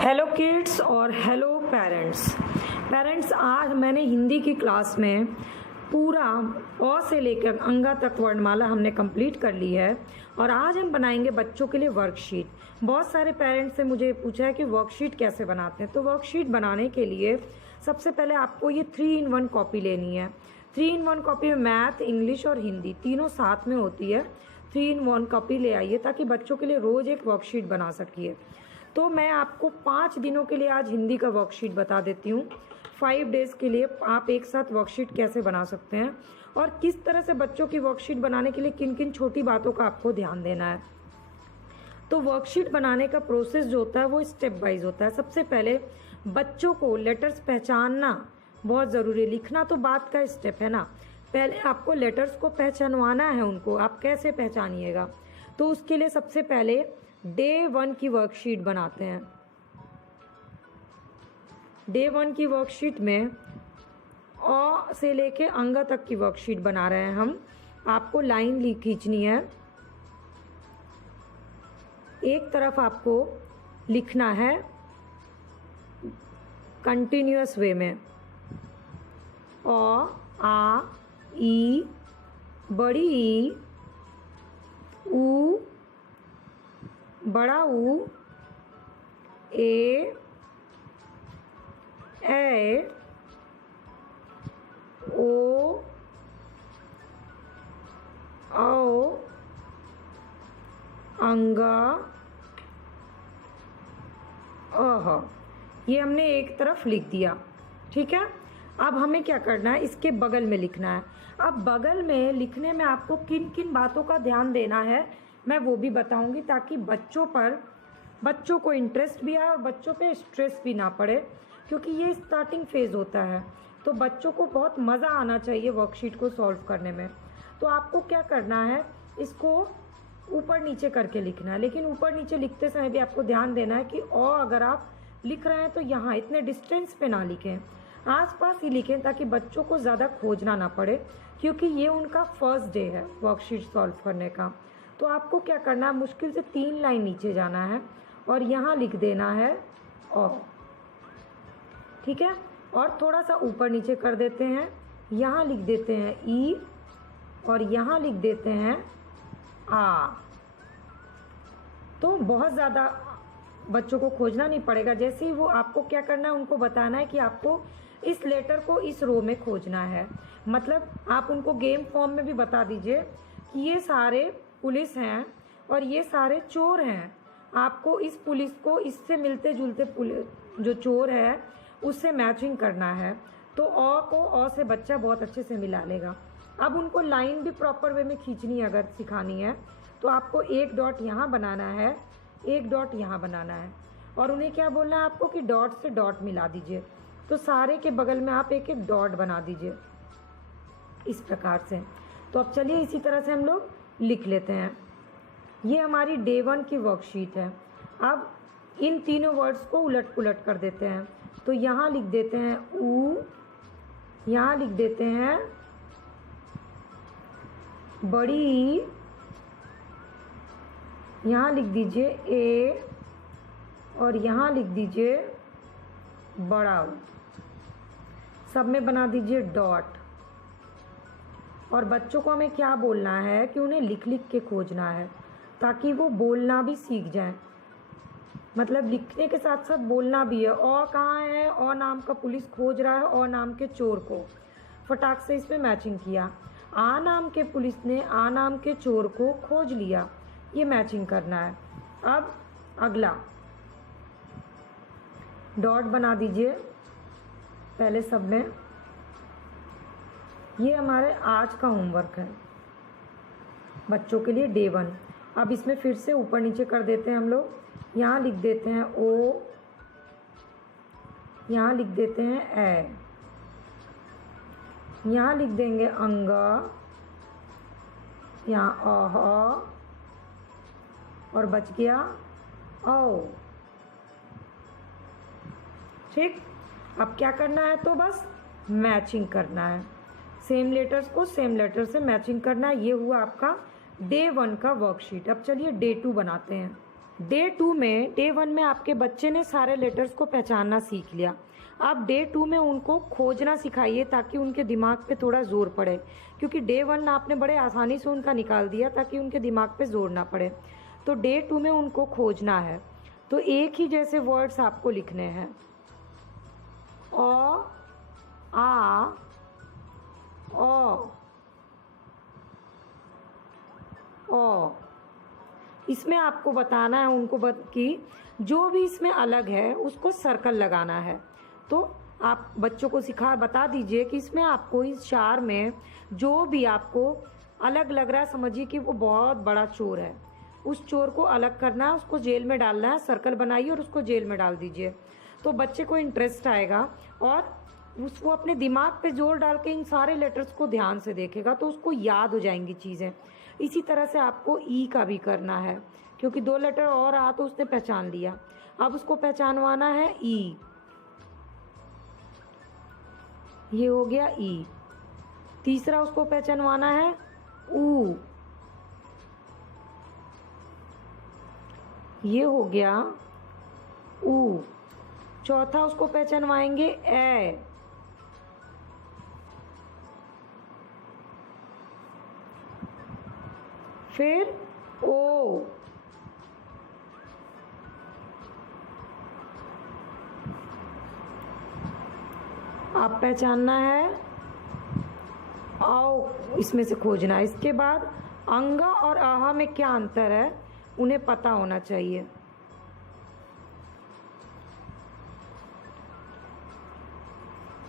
Hello kids और hello parents आज मैंने हिंदी की क्लास में पूरा अ से लेकर अंगा तक वर्णमाला हमने कंप्लीट कर ली है और आज हम बनाएंगे बच्चों के लिए वर्कशीट। बहुत सारे पेरेंट्स से मुझे पूछा है कि वर्कशीट कैसे बनाते हैं। तो वर्कशीट बनाने के लिए सबसे पहले आपको ये 3-in-1 कॉपी लेनी है। 3-in-1 कॉपी में मैथ, इंग्लिश और हिंदी तीनों साथ में होती है। 3-in-1 कॉपी ले आइए ताकि बच्चों के लिए रोज़ एक वर्कशीट बना सकिए। तो मैं आपको 5 दिनों के लिए आज हिंदी का वर्कशीट बता देती हूँ। 5 डेज़ के लिए आप एक साथ वर्कशीट कैसे बना सकते हैं और किस तरह से बच्चों की वर्कशीट बनाने के लिए किन किन छोटी बातों का आपको ध्यान देना है। तो वर्कशीट बनाने का प्रोसेस जो होता है वो स्टेप वाइज होता है। सबसे पहले बच्चों को लेटर्स पहचानना बहुत ज़रूरी है। लिखना तो बात का स्टेप है ना, पहले आपको लेटर्स को पहचानवाना है उनको। आप कैसे पहचानिएगा, तो उसके लिए सबसे पहले डे 1 की वर्कशीट बनाते हैं। डे 1 की वर्कशीट में अ से लेके अंगा तक की वर्कशीट बना रहे हैं हम। आपको लाइन खींचनी है, एक तरफ आपको लिखना है कंटिन्यूअस वे में। अ, आ, ई, बड़ी ई, ऊ, बड़ा ऊ, ए, ओ, औ, अंगा, अह। ये हमने एक तरफ लिख दिया, ठीक है। अब हमें क्या करना है, इसके बगल में लिखना है। अब बगल में लिखने में आपको किन किन बातों का ध्यान देना है मैं वो भी बताऊंगी, ताकि बच्चों को इंटरेस्ट भी आए और बच्चों पे स्ट्रेस भी ना पड़े, क्योंकि ये स्टार्टिंग फेज़ होता है। तो बच्चों को बहुत मज़ा आना चाहिए वर्कशीट को सॉल्व करने में। तो आपको क्या करना है, इसको ऊपर नीचे करके लिखना है। लेकिन ऊपर नीचे लिखते समय भी आपको ध्यान देना है कि अगर आप लिख रहे हैं तो यहाँ इतने डिस्टेंस पे ना लिखें, आसपास ही लिखें, ताकि बच्चों को ज़्यादा खोजना ना पड़े, क्योंकि ये उनका फर्स्ट डे है वर्कशीट सॉल्व करने का। तो आपको क्या करना है, मुश्किल से 3 लाइन नीचे जाना है और यहाँ लिख देना है अ, ठीक है। और थोड़ा सा ऊपर नीचे कर देते हैं, यहाँ लिख देते हैं ई और यहाँ लिख देते हैं आ। तो बहुत ज़्यादा बच्चों को खोजना नहीं पड़ेगा। जैसे ही वो आपको क्या करना है, उनको बताना है कि आपको इस लेटर को इस रो में खोजना है। मतलब आप उनको गेम फॉर्म में भी बता दीजिए कि ये सारे पुलिस हैं और ये सारे चोर हैं। आपको इस पुलिस को इससे मिलते जुलते जो चोर है उससे मैचिंग करना है। तो अ को अ से बच्चा बहुत अच्छे से मिला लेगा। अब उनको लाइन भी प्रॉपर वे में खींचनी है, अगर सिखानी है तो आपको एक डॉट यहाँ बनाना है, एक डॉट यहाँ बनाना है, और उन्हें क्या बोलना है आपको कि डॉट से डॉट मिला दीजिए। तो सारे के बगल में आप एक एक डॉट बना दीजिए इस प्रकार से। तो अब चलिए इसी तरह से हम लोग लिख लेते हैं। ये हमारी डे 1 की वर्कशीट है। अब इन तीनों वर्ड्स को उलट पुलट कर देते हैं। तो यहाँ लिख देते हैं ऊ, यहाँ लिख देते हैं बड़ी, यहाँ लिख दीजिए ए और यहाँ लिख दीजिए बड़ा ऊ। सब में बना दीजिए डॉट। और बच्चों को हमें क्या बोलना है कि उन्हें लिख लिख के खोजना है, ताकि वो बोलना भी सीख जाएं। मतलब लिखने के साथ साथ बोलना भी है। और कहाँ है, और नाम का पुलिस खोज रहा है और नाम के चोर को, फटाक से इसमें मैचिंग किया। आ नाम के पुलिस ने आ नाम के चोर को खोज लिया, ये मैचिंग करना है। अब अगला डॉट बना दीजिए पहले सब में। ये हमारे आज का होमवर्क है बच्चों के लिए डे 1। अब इसमें फिर से ऊपर नीचे कर देते हैं हम लोग। यहाँ लिख देते हैं ओ, यहाँ लिख देते हैं ए, यहाँ लिख देंगे अंगा, यहाँ अह, और बच गया औ। ठीक। अब क्या करना है, तो बस मैचिंग करना है, सेम लेटर्स को सेम लेटर से मैचिंग करना है। ये हुआ आपका डे 1 का वर्कशीट। अब चलिए डे 2 बनाते हैं। डे 2 में, डे 1 में आपके बच्चे ने सारे लेटर्स को पहचानना सीख लिया। अब डे 2 में उनको खोजना सिखाइए ताकि उनके दिमाग पे थोड़ा जोर पड़े, क्योंकि डे 1 आपने बड़े आसानी से उनका निकाल दिया ताकि उनके दिमाग पे जोर ना पड़े। तो डे 2 में उनको खोजना है। तो एक ही जैसे वर्ड्स आपको लिखने हैं, अ, आ, ओ। इसमें आपको बताना है उनको कि जो भी इसमें अलग है उसको सर्कल लगाना है। तो आप बच्चों को बता दीजिए कि इसमें आपको इस 4 में जो भी आपको अलग लग रहा है, समझिए कि वो बहुत बड़ा चोर है। उस चोर को अलग करना है, उसको जेल में डालना है। सर्कल बनाइए और उसको जेल में डाल दीजिए। तो बच्चे को इंटरेस्ट आएगा और वो अपने दिमाग पे जोर डाल के इन सारे लेटर्स को ध्यान से देखेगा, तो उसको याद हो जाएंगी चीज़ें। इसी तरह से आपको ई का भी करना है, क्योंकि 2 लेटर और आ तो उसने पहचान लिया। अब उसको पहचानवाना है ई। ये हो गया ई। तीसरा उसको पहचानवाना है ऊ। ये हो गया ऊ। चौथा उसको पहचानवाएंगे ए। फिर ओ। आप पहचानना है आओ, इसमें से खोजना है। इसके बाद अंगा और आहा में क्या अंतर है उन्हें पता होना चाहिए।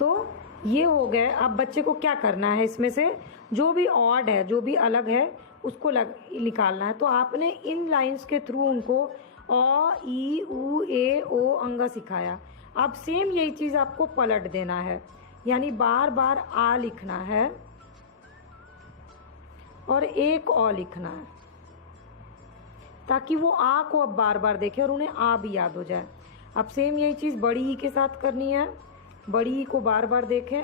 तो ये हो गए। अब बच्चे को क्या करना है, इसमें से जो भी ऑड है, जो भी अलग है, उसको निकालना है। तो आपने इन लाइंस के थ्रू उनको अ, ई, उ, ए, ओ अंगा सिखाया। अब सेम यही चीज़ आपको पलट देना है, यानी बार बार आ लिखना है और एक अ लिखना है, ताकि वो आ को अब बार बार देखें और उन्हें आ भी याद हो जाए। अब सेम यही चीज़ बड़ी ई के साथ करनी है। बड़ी ई को बार बार देखें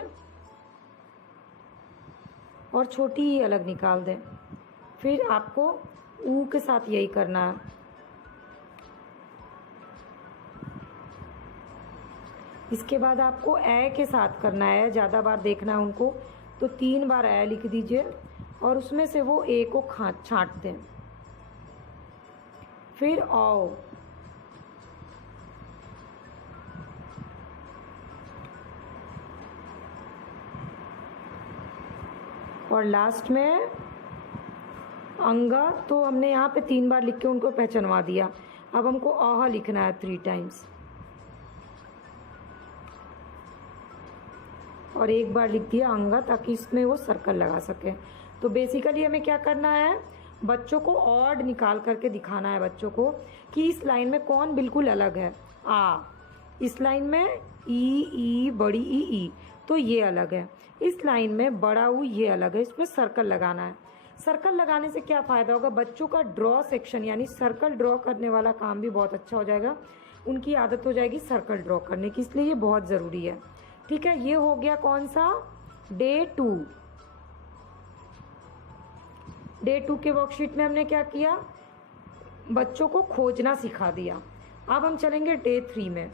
और छोटी ई अलग निकाल दें। फिर आपको ऊ के साथ यही करना है। इसके बाद आपको ए के साथ करना है, ज़्यादा बार देखना है उनको। तो 3 बार ए लिख दीजिए और उसमें से वो ए को छांट दें। फिर औ। और लास्ट में अंगा। तो हमने यहाँ पे 3 बार लिख के उनको पहचानवा दिया। अब हमको आहा लिखना है 3 टाइम्स और 1 बार लिख दिया अंगा, ताकि इसमें वो सर्कल लगा सके। तो बेसिकली हमें क्या करना है, बच्चों को ऑड निकाल करके दिखाना है बच्चों को कि इस लाइन में कौन बिल्कुल अलग है। आ, इस लाइन में ई, बड़ी ई, तो ये अलग है। इस लाइन में बड़ा ऊ, ये अलग है। इसमें सर्कल लगाना है। सर्कल लगाने से क्या फ़ायदा होगा, बच्चों का ड्रॉ सेक्शन यानी सर्कल ड्रॉ करने वाला काम भी बहुत अच्छा हो जाएगा। उनकी आदत हो जाएगी सर्कल ड्रॉ करने की, इसलिए ये बहुत ज़रूरी है। ठीक है, ये हो गया कौन सा, डे 2। डे 2 के वर्कशीट में हमने क्या किया, बच्चों को खोजना सिखा दिया। अब हम चलेंगे डे 3 में।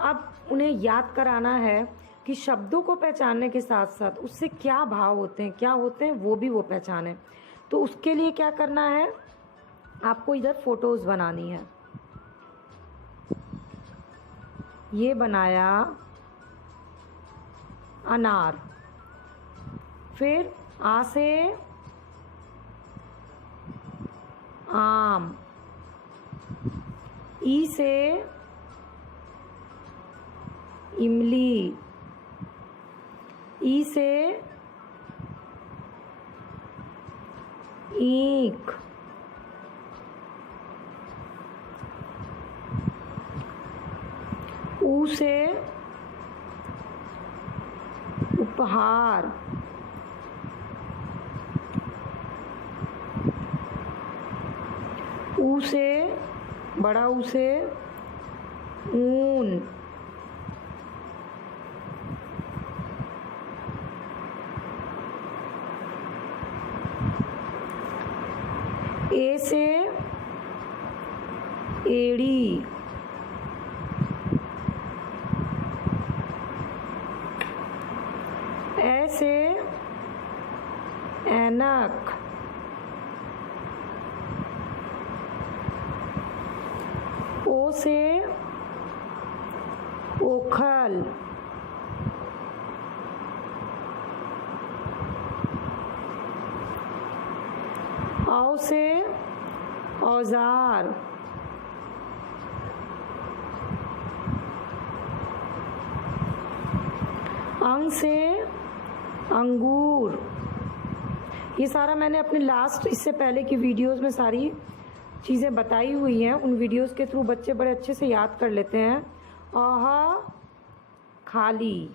अब उन्हें याद कराना है कि शब्दों को पहचानने के साथ साथ उससे क्या भाव होते हैं, क्या होते हैं, वो भी वो पहचाने। तो उसके लिए क्या करना है, आपको इधर फोटोज़ बनानी है। ये बनाया अनार। फिर आ से आम, ई से इमली, ई से ईख, ऊ से उपहार, ऊ से, बड़ा ऊ से ऊन, ए से एड़ी, ए से ऐनक, ओ से ओखल, औ से औजार, अंग से अंगूर। ये सारा मैंने अपने लास्ट इससे पहले की वीडियोस में सारी चीज़ें बताई हुई हैं। उन वीडियोस के थ्रू बच्चे बड़े अच्छे से याद कर लेते हैं। आहा खाली।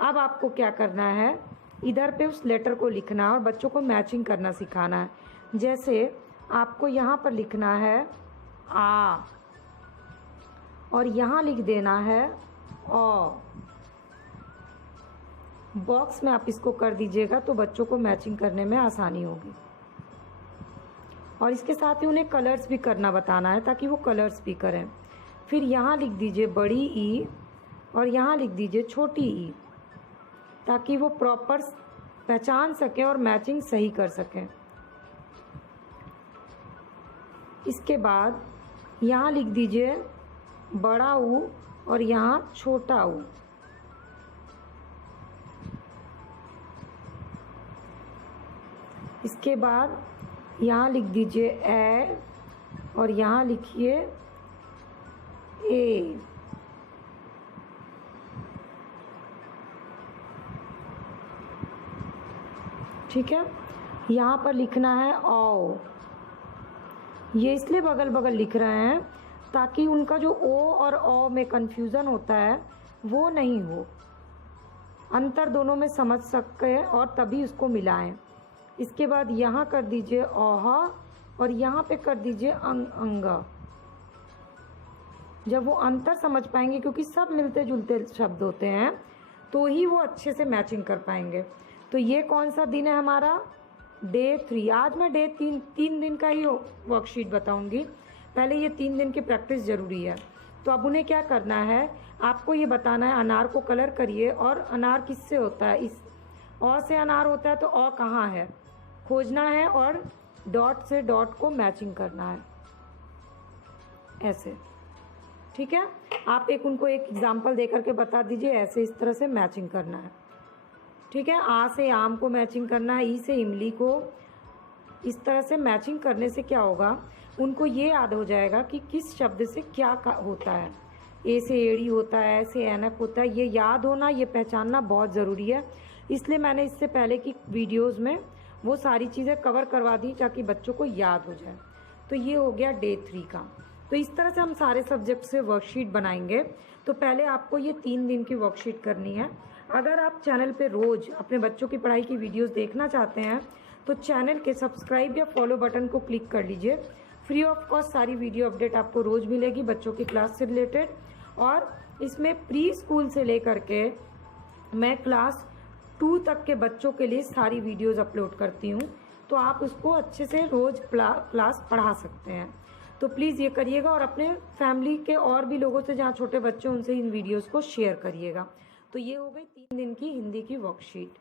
अब आपको क्या करना है, इधर पे उस लेटर को लिखना है और बच्चों को मैचिंग करना सिखाना है। जैसे आपको यहाँ पर लिखना है आ और यहाँ लिख देना है ओ। बॉक्स में आप इसको कर दीजिएगा तो बच्चों को मैचिंग करने में आसानी होगी। और इसके साथ ही उन्हें कलर्स भी करना बताना है ताकि वो कलर्स भी करें। फिर यहाँ लिख दीजिए बड़ी ई और यहाँ लिख दीजिए छोटी ई, ताकि वो प्रॉपर पहचान सकें और मैचिंग सही कर सकें। इसके बाद यहाँ लिख दीजिए बड़ा ऊ और यहाँ छोटा ऊ। इसके बाद यहाँ लिख दीजिए ए और यहाँ लिखिए ए। ठीक है, यहाँ पर लिखना है औ। ये इसलिए बगल बगल लिख रहे हैं ताकि उनका जो ओ और औ में कंफ्यूजन होता है वो नहीं हो, अंतर दोनों में समझ सके और तभी उसको मिलाएं। इसके बाद यहाँ कर दीजिए औहा और यहाँ पे कर दीजिए अंगा। जब वो अंतर समझ पाएंगे, क्योंकि सब मिलते जुलते शब्द होते हैं, तो ही वो अच्छे से मैचिंग कर पाएंगे। तो ये कौन सा दिन है हमारा, डे 3। आज मैं डे 3 दिन का ही वर्कशीट बताऊंगी। पहले ये 3 दिन की प्रैक्टिस ज़रूरी है। तो अब उन्हें क्या करना है, आपको ये बताना है अनार को कलर करिए। और अनार किससे होता है, इस औ से अनार होता है, तो औ कहाँ है खोजना है और डॉट से डॉट को मैचिंग करना है ऐसे। ठीक है, आप उनको एक एग्जाम्पल दे करके बता दीजिए, ऐसे इस तरह से मैचिंग करना है। ठीक है, आ से आम को मैचिंग करना है, ई से इमली को। इस तरह से मैचिंग करने से क्या होगा, उनको ये याद हो जाएगा कि किस शब्द से क्या होता है। ए से एड़ी होता है, ए से ऐनक होता है। ये याद होना, ये पहचानना बहुत ज़रूरी है। इसलिए मैंने इससे पहले की वीडियोस में वो सारी चीज़ें कवर करवा दी ताकि बच्चों को याद हो जाए। तो ये हो गया डे 3 का। तो इस तरह से हम सारे सब्जेक्ट से वर्कशीट बनाएंगे। तो पहले आपको ये 3 दिन की वर्कशीट करनी है। अगर आप चैनल पे रोज़ अपने बच्चों की पढ़ाई की वीडियोस देखना चाहते हैं तो चैनल के सब्सक्राइब या फॉलो बटन को क्लिक कर लीजिए। फ्री ऑफ कॉस्ट सारी वीडियो अपडेट आपको रोज़ मिलेगी बच्चों की क्लास से रिलेटेड। और इसमें प्री स्कूल से लेकर के मैं क्लास 2 तक के बच्चों के लिए सारी वीडियोस अपलोड करती हूँ। तो आप उसको अच्छे से रोज़ क्लास पढ़ा सकते हैं। तो प्लीज़ ये करिएगा और अपने फैमिली के और भी लोगों से जहाँ छोटे बच्चे उनसे इन वीडियोस को शेयर करिएगा। तो ये हो गई 3 दिन की हिंदी की वर्कशीट।